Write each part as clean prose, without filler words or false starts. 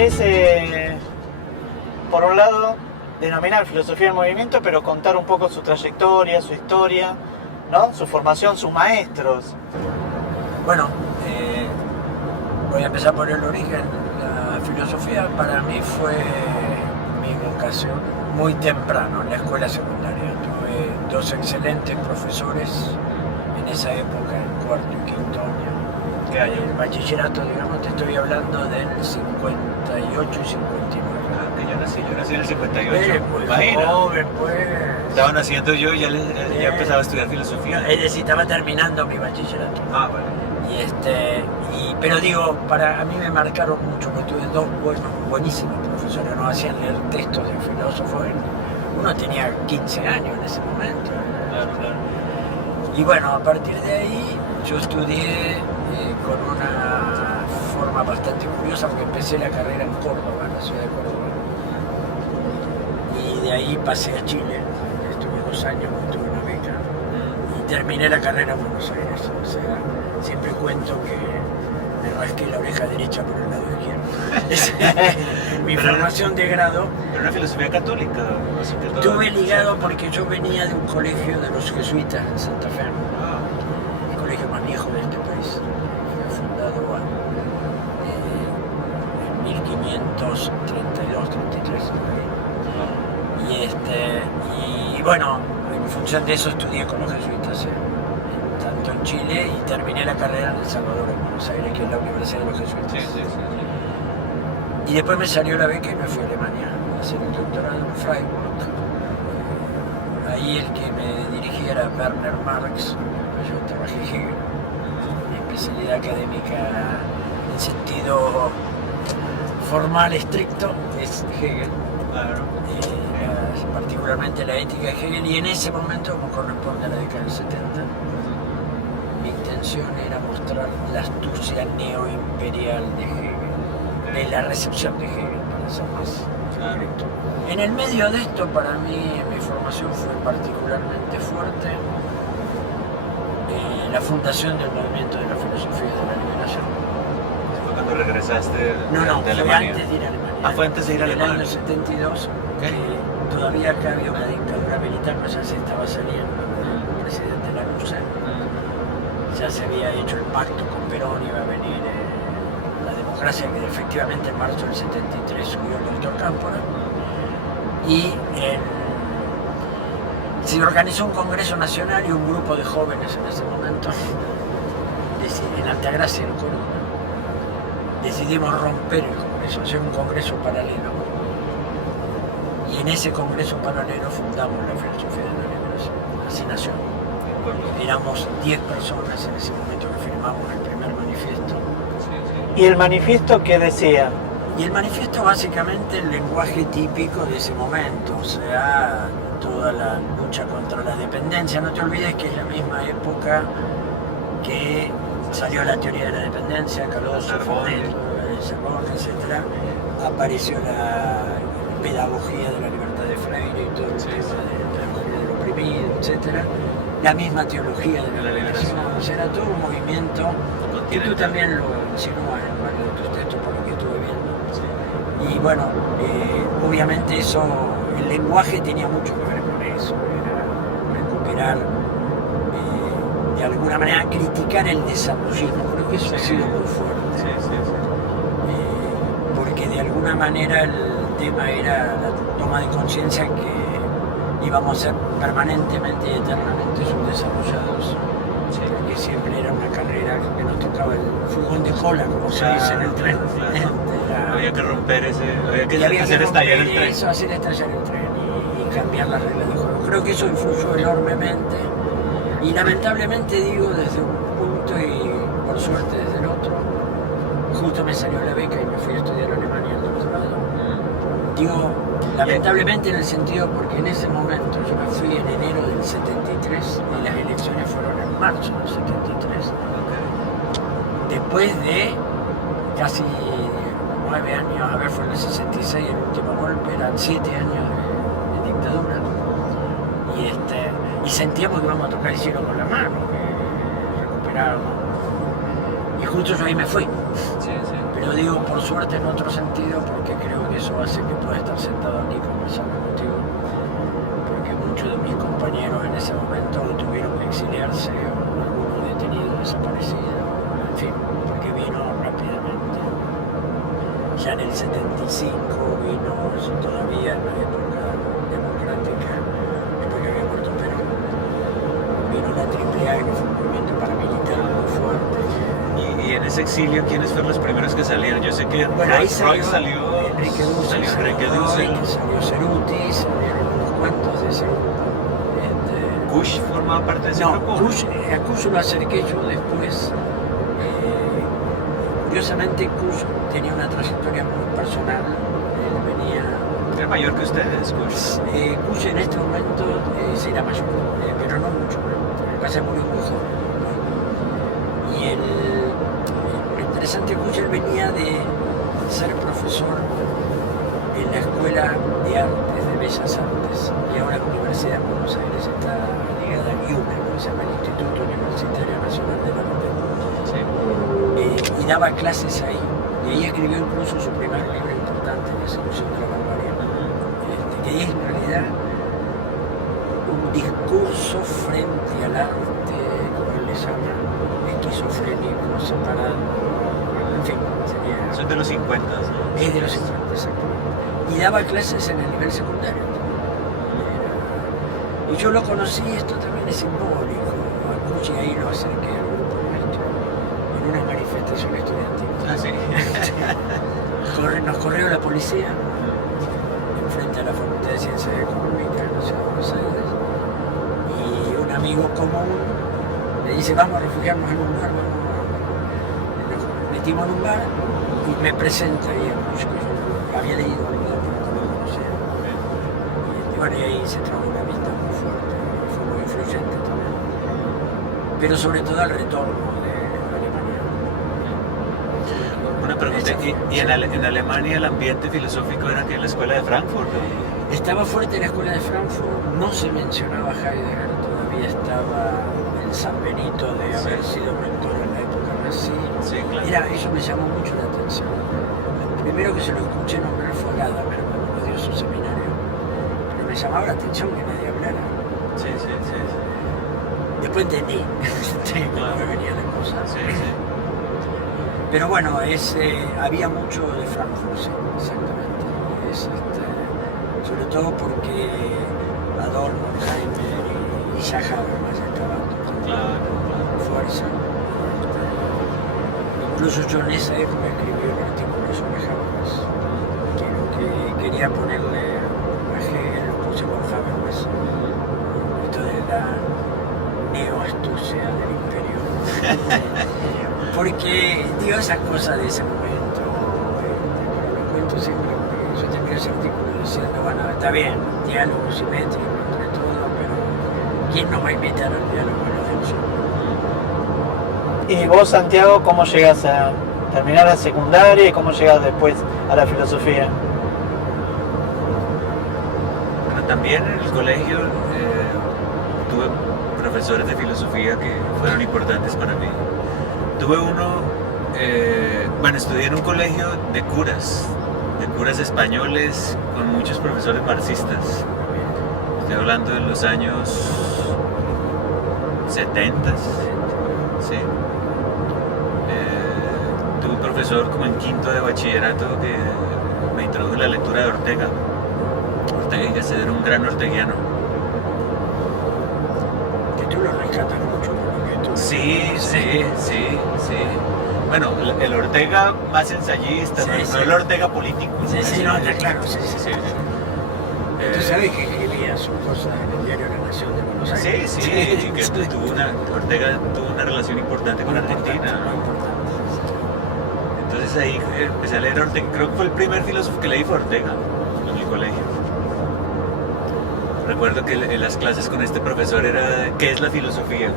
idea es, por un lado, denominar filosofía del movimiento, pero contar un poco su trayectoria, su historia, ¿no? Su formación, sus maestros. Bueno, voy a empezar por el origen. La filosofía para mí fue mi vocación muy temprano, en la escuela secundaria. Tuve dos excelentes profesores en esa época, en cuarto y quinto año. ¿Qué año? El bachillerato, digamos, te estoy hablando del 58 y 59. Que yo nací en el 58. Pues Imagina. joven, pues. Estaba naciendo yo y ya empezaba a estudiar filosofía. Es decir, estaba terminando mi bachillerato. Ah, bueno. Pero digo, a mí me marcaron mucho, porque tuve dos buenísimos profesores, nos hacían leer textos de filósofos. Uno tenía 15 años en ese momento. Claro, claro. Y bueno, a partir de ahí yo estudié con una forma bastante curiosa, porque empecé la carrera en Córdoba, en la ciudad de Córdoba. Y de ahí pasé a Chile, estuve 2 años, tuve una beca, y terminé la carrera en Buenos Aires. O sea, siempre cuento que me rasqué la oreja derecha por el lado izquierdo. Mi formación de grado. Pero una filosofía católica. Así que todo- Tuve ligado porque yo venía de un colegio de los jesuitas en Santa Fe, Ah, el colegio más viejo de este país. Fue fundado en 1532, 33. Y bueno, en función de eso estudié con los jesuitas tanto en Chile, y terminé la carrera en El Salvador, en Buenos Aires, que es la Universidad de los Jesuitas. sí, sí, sí. Y después me salió la beca y me fui a Alemania a hacer un doctorado en Freiburg. Ahí el que me dirigía era Werner Marx, yo trabajé Hegel. Mi especialidad académica en sentido formal, estricto, es Hegel. Claro. Particularmente la ética de Hegel, y en ese momento, como corresponde a la década del 70, mi intención era mostrar la astucia neoimperial de Hegel, de la recepción de Hegel, para ser más correcto. En el medio de esto, para mí, mi formación fue particularmente fuerte, la fundación del movimiento de la filosofía de la liberación. Fue cuando regresaste No, de fue Alemania. antes de ir a Alemania. Ah, fue antes de ir a En Alemania. el año 72, Ok. que todavía acá había una dictadura militar, pero ya se estaba saliendo el presidente Lanusse. Ya se había hecho el pacto con Perón, iba a venir la democracia, que efectivamente en marzo del 73 subió el doctor Cámpora. Y se organizó un congreso nacional y un grupo de jóvenes en ese momento, en Altagracia, en Córdoba, decidimos romper el congreso, hacer un congreso paralelo. Y en ese congreso paralelo fundamos la filosofía de la liberación. Así nació. Éramos 10 personas en ese momento que firmamos el primer manifiesto. ¿Y el manifiesto qué decía? Y el manifiesto básicamente el lenguaje típico de ese momento, o sea, toda la lucha contra la dependencia. No te olvides que es la misma época que salió la teoría de la dependencia, Cardoso, Fernet, Sermón, etc. Apareció la pedagogía de la libertad de Freire y todo el tema de la pedagogía del oprimido, etc. La misma teología de la liberación, o sea, era todo un movimiento que tú también lo insinúas en varios de tus textos por lo que estuve viendo. Y bueno, obviamente eso, el lenguaje tenía mucho que ver con eso, era recuperar, de alguna manera, criticar el desarrollismo, creo que eso ha sido muy fuerte. Sí, sí, sí. Porque de alguna manera el tema era la toma de conciencia que íbamos a ser permanentemente y eternamente subdesarrollados, porque siempre era una carrera que nos tocaba el furgón de cola, como se dice en el tren. Había que romper había que Y había hacer que estallar el romper tren. eso, hacer estallar el tren y cambiar las reglas de juego. Creo que eso influyó enormemente, y lamentablemente digo desde un punto y por suerte desde el otro. Justo me salió la beca y me fui a estudiar a Alemania el doctorado. Digo, lamentablemente en el sentido porque en ese momento yo me fui en enero del 73 y las elecciones fueron en marzo del 73. Después de casi 9 años, a ver, fue en el 66 el último golpe, eran 7 años de dictadura. Y sentíamos que íbamos a tocar el cielo con la mano, que recuperábamos. Y justo yo ahí me fui. Sí, sí. Pero lo digo por suerte en otro sentido, porque creo que eso hace que pueda estar sentado aquí conversando contigo, porque muchos de mis compañeros en ese momento tuvieron que exiliarse, o algunos detenidos, desaparecidos, en fin, porque vino rápidamente. Ya en el 75 vino, todavía en la época democrática, después que había muerto Perón, vino la AAA, que fue un movimiento paramilitar muy fuerte. Y en ese exilio, ¿quiénes fueron los primeros que salieron? Yo sé que Bueno, ahí Roy salió Enrique Dussel, salió Cerruti, salieron unos cuantos de ese grupo. ¿Kush formaba parte de ese No, grupo? a Kush lo acerqué yo después. Curiosamente, Kush tenía una trayectoria muy personal. Él venía... Era mayor que ustedes, Kush. Kush en este momento se irá mayor, pero no mucho. Me pasa que murió muy joven. Y lo interesante de Kush, él venía de ser profesor en la Escuela de Artes, de Bellas Artes, y ahora la Universidad de Buenos Aires está ligada al IUNA, que se llama el Instituto Universitario Nacional de Arte. Sí. Y daba clases ahí, y ahí escribió incluso su primer libro importante, que es Ilusión de la Barbarie, que es en realidad un discurso frente al arte, como él le llama, esquizofrénico, separado, en fin, sería... Son de los 50, ¿no? Es de los 50, exactamente. Y daba clases en el nivel secundario. Y yo lo conocí, esto también es simbólico, a Kuch, y ahí lo acerqué al grupo nuestro, en una manifestación estudiantil. Ah, sí. Nos corrió la policía, enfrente a la Facultad de Ciencias Económicas de la Ciudad de Buenos Aires, y un amigo común le dice, vamos a refugiarnos en un bar, nos metimos en un bar, y me presenta ahí a Kuch, que yo había leído algo de él, pero no lo conocía. Y bueno, y ahí se trajo una amistad muy fuerte, fue muy influyente también. Pero sobre todo el retorno de Alemania. Una pregunta, ¿y en Alemania el ambiente filosófico era que en la escuela de Frankfurt? Estaba fuerte la escuela de Frankfurt, no se mencionaba Heidegger, todavía estaba el San Benito de haber sido rector en la época nazi. Sí, claro. Eso me llamó mucho la atención. Lo primero que se lo escuché nombrar fue a Gadamer cuando dio su seminario, pero me llamaba la atención que nadie hablara. Sí. Después entendí cómo venía la cosa. Sí. Pero bueno, había mucho de Frankfurt, sí, exactamente. Sobre todo porque Adorno, Heidegger y Isaac Habermas estaban con fuerza. Incluso yo en esa época escribí un artículo sobre Habermas, que quería ponerle a Hegel, lo puse con Habermas, esto de la neoastucia del imperio. Porque digo esas cosas de ese momento, lo cuento siempre porque yo terminé ese artículo diciendo, bueno, está bien, diálogo simétrico entre todo, pero ¿quién nos va a invitar al diálogo en los ¿Y vos, Santiago, cómo llegas a terminar la secundaria y cómo llegas después a la filosofía? Bueno, también en el colegio tuve profesores de filosofía que fueron importantes para mí. Tuve uno, estudié en un colegio de curas españoles con muchos profesores marxistas. Estoy hablando de los años 70, sí. Tuve un profesor como en quinto de bachillerato que me introdujo en la lectura de Ortega. Ortega y Gasset era un gran orteguiano. Que tú lo rescatas mucho, ¿no? Sí. Bueno, el Ortega más ensayista, no el Ortega político. Sí, no, está claro, sí. Tú sabes que escribía sus cosas en el diario La Nación de Buenos Aires. Sí, que Ortega tuvo una relación importante con Argentina, ¿no? Entonces ahí empecé a leer Ortega, creo que fue el primer filósofo que leí fue Ortega en el colegio. Recuerdo que en las clases con este profesor era ¿qué es la filosofía?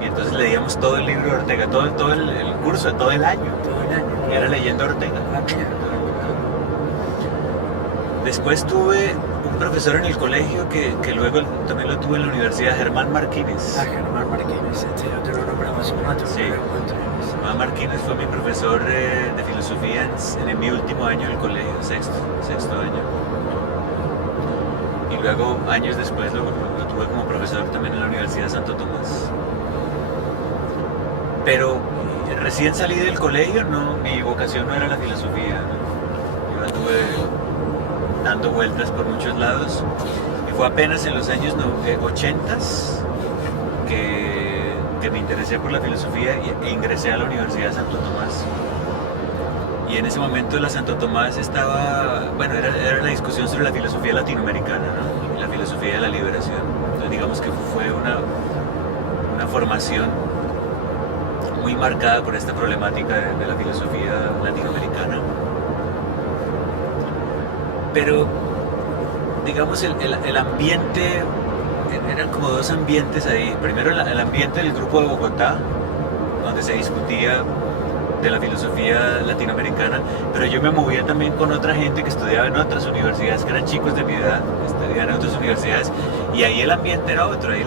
Y entonces leíamos todo el libro de Ortega, todo el curso de todo el año. Era leyendo Ortega. Después tuve un profesor en el colegio que luego también lo tuve en la universidad, Germán Martínez. Germán Martínez, yo te lo nombraba hace un rato. Sí. Germán Martínez fue mi profesor de filosofía en mi último año del colegio, sexto año. Y luego, años después, lo tuve como profesor también en la Universidad de Santo Tomás. Pero recién salí del colegio, mi vocación no era la filosofía, ¿no? Yo anduve dando vueltas por muchos lados y fue apenas en los años 80s que me interesé por la filosofía e ingresé a la Universidad de Santo Tomás. Y en ese momento la Santo Tomás estaba, bueno, era la discusión sobre la filosofía latinoamericana, ¿no? La filosofía de la liberación. Entonces digamos que fue una formación muy marcada por esta problemática de la filosofía latinoamericana. Pero, digamos, el ambiente, eran como dos ambientes ahí. Primero el ambiente del grupo de Bogotá, donde se discutía de la filosofía latinoamericana, pero yo me movía también con otra gente que estudiaba en otras universidades, que eran chicos de mi edad, estudiaban en otras universidades, y ahí el ambiente era otro, ahí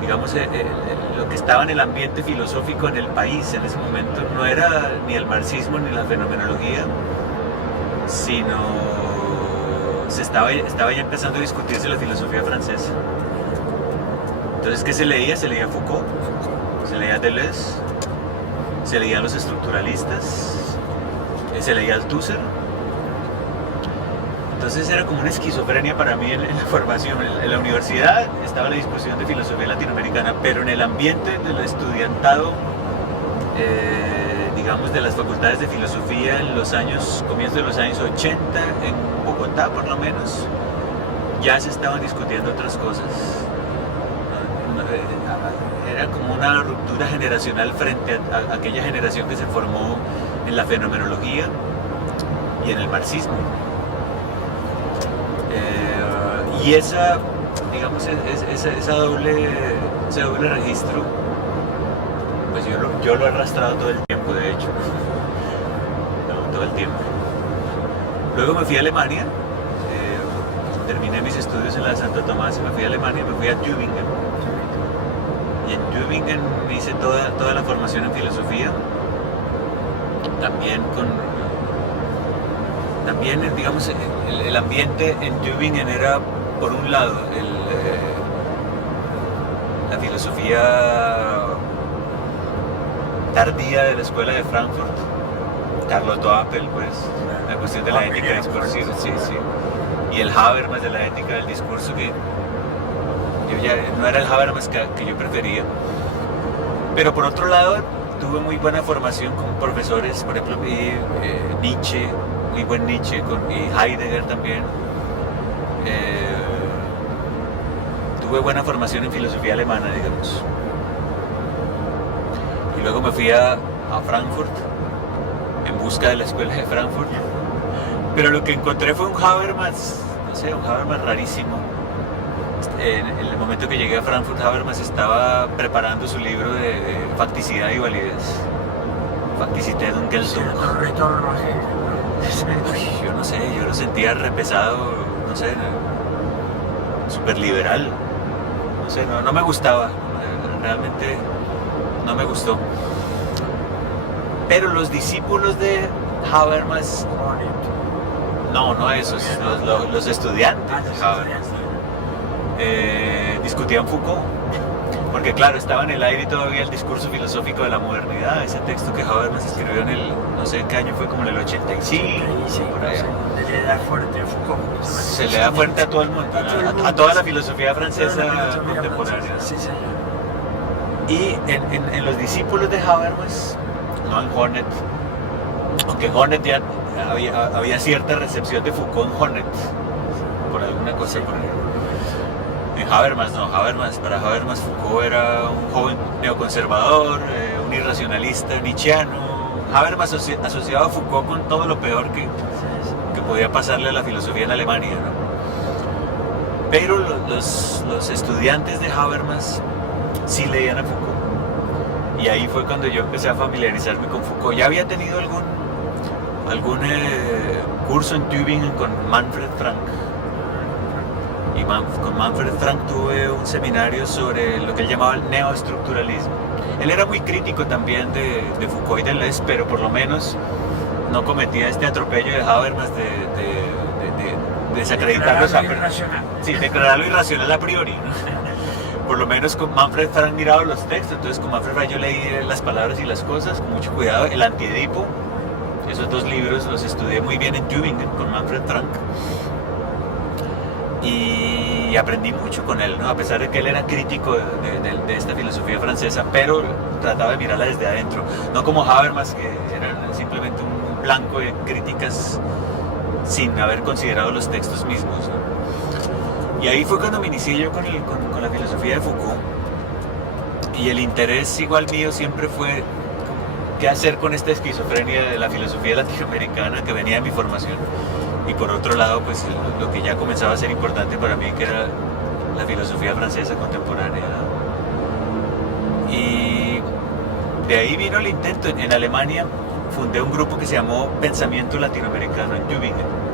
digamos, lo que estaba en el ambiente filosófico en el país en ese momento no era ni el marxismo ni la fenomenología, sino estaba ya empezando a discutirse la filosofía francesa. Entonces, ¿qué se leía? Se leía Foucault, se leía Deleuze, se leían los estructuralistas, se leía Althusser. Entonces era como una esquizofrenia para mí en la formación. En la universidad estaba la discusión de filosofía latinoamericana, pero en el ambiente del estudiantado, digamos, de las facultades de filosofía en los comienzos de los años 80, en Bogotá por lo menos, ya se estaban discutiendo otras cosas. Era como una ruptura generacional frente a aquella generación que se formó en la fenomenología y en el marxismo. Y esa, digamos, ese doble registro, pues yo lo he arrastrado todo el tiempo, de hecho. No, todo el tiempo. Luego me fui a Alemania, terminé mis estudios en la Santo Tomás y me fui a Alemania, me fui a Tübingen. Y en Tübingen me hice toda la formación en filosofía, también digamos, el ambiente en Tübingen era, por un lado, la filosofía tardía de la escuela de Frankfurt, Carlos Doppel, pues, la cuestión de la ética discursiva, sí. Y el Habermas de la ética del discurso, que yo ya no era el Habermas que yo prefería. Pero por otro lado, tuve muy buena formación con profesores, por ejemplo, Nietzsche, muy buen Nietzsche, y Heidegger también. Tuve buena formación en filosofía alemana, digamos. Y luego me fui a Frankfurt en busca de la escuela de Frankfurt. Pero lo que encontré fue un Habermas, no sé, un Habermas rarísimo. En el momento que llegué a Frankfurt, Habermas estaba preparando su libro de facticidad y validez. Facticité und Geltung. Yo no sé, yo lo sentía repesado, no sé, súper liberal. No sé, no me gustaba, realmente no me gustó. Pero los discípulos de Habermas, no esos, los estudiantes de Habermas, discutían Foucault, porque claro, estaba en el aire todavía el discurso filosófico de la modernidad, ese texto que Habermas escribió no sé en qué año fue, como en el 85, por allá. Se le da fuerte a Foucault. Se le da fuerte a todo el mundo, a toda la filosofía francesa contemporánea. Sí, señor. Y en los discípulos de Habermas, no en Honneth, aunque Honneth ya había cierta recepción de Foucault en Honneth, por alguna cosa por ahí. En Habermas no, para Habermas Foucault era un joven neoconservador, un irracionalista nietzscheano. Habermas asociaba a Foucault con todo lo peor que podía pasarle a la filosofía en Alemania, ¿no? Pero los estudiantes de Habermas sí leían a Foucault. Y ahí fue cuando yo empecé a familiarizarme con Foucault. Ya había tenido algún curso en Tübingen con Manfred Frank, Y con Manfred Frank tuve un seminario sobre lo que él llamaba el neoestructuralismo. Él era muy crítico también de Foucault y Deleuze, pero por lo menos no cometía este atropello de Habermas de desacreditarlos a priori. Sí, declararlo irracional a priori, ¿no? Por lo menos con Manfred Frank miraba los textos, entonces con Manfred Frank yo leí las palabras y las cosas con mucho cuidado. El Antiedipo, esos dos libros los estudié muy bien en Tübingen con Manfred Frank. Y aprendí mucho con él, ¿no? A pesar de que él era crítico de esta filosofía francesa, pero trataba de mirarla desde adentro, no como Habermas, que era simplemente un blanco de críticas sin haber considerado los textos mismos, ¿no? Y ahí fue cuando me inicié yo con la filosofía de Foucault, y el interés igual mío siempre fue qué hacer con esta esquizofrenia de la filosofía latinoamericana que venía de mi formación. Y por otro lado, pues lo que ya comenzaba a ser importante para mí, que era la filosofía francesa contemporánea. Y de ahí vino el intento. En Alemania fundé un grupo que se llamó Pensamiento Latinoamericano en Tübingen.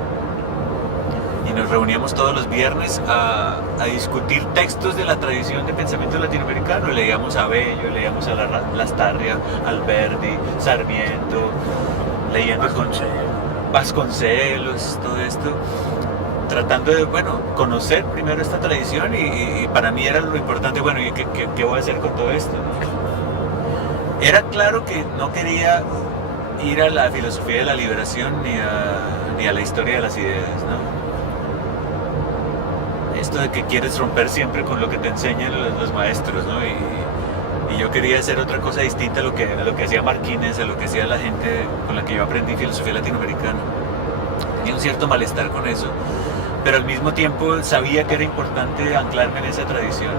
Y nos reuníamos todos los viernes a discutir textos de la tradición de pensamiento latinoamericano. Leíamos a Bello, leíamos a Lastarria, Alberdi, Sarmiento, leyendo con Vasconcelos, todo esto, tratando de, bueno, conocer primero esta tradición y para mí era lo importante, bueno, ¿y qué voy a hacer con todo esto? Era claro que no quería ir a la filosofía de la liberación ni a la historia de las ideas, ¿no? Esto de que quieres romper siempre con lo que te enseñan los maestros, ¿no? Y yo quería hacer otra cosa distinta a lo que hacía Marquines, a lo que hacía la gente con la que yo aprendí filosofía latinoamericana. Tenía un cierto malestar con eso, pero al mismo tiempo sabía que era importante anclarme en esa tradición.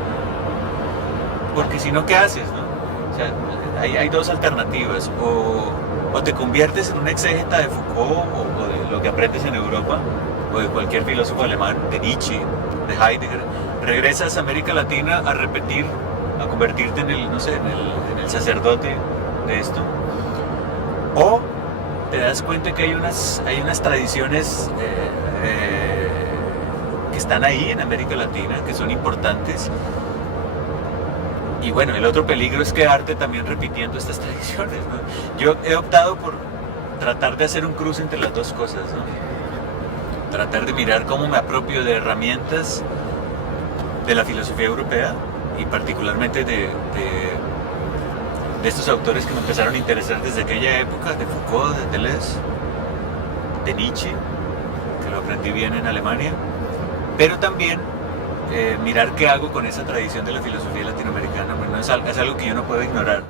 Porque si no, ¿qué haces, no? O sea, hay dos alternativas. O te conviertes en un exégeta de Foucault o de lo que aprendes en Europa, o de cualquier filósofo alemán, de Nietzsche, de Heidegger. Regresas a América Latina a repetir, a convertirte en el, no sé, en el sacerdote de esto, o te das cuenta que hay unas tradiciones que están ahí en América Latina, que son importantes, y bueno, el otro peligro es quedarte también repitiendo estas tradiciones, ¿no? Yo he optado por tratar de hacer un cruce entre las dos cosas, ¿no? Tratar de mirar cómo me apropio de herramientas de la filosofía europea, y particularmente de estos autores que me empezaron a interesar desde aquella época, de Foucault, de Deleuze, de Nietzsche, que lo aprendí bien en Alemania, pero también mirar qué hago con esa tradición de la filosofía latinoamericana. Bueno, es algo que yo no puedo ignorar.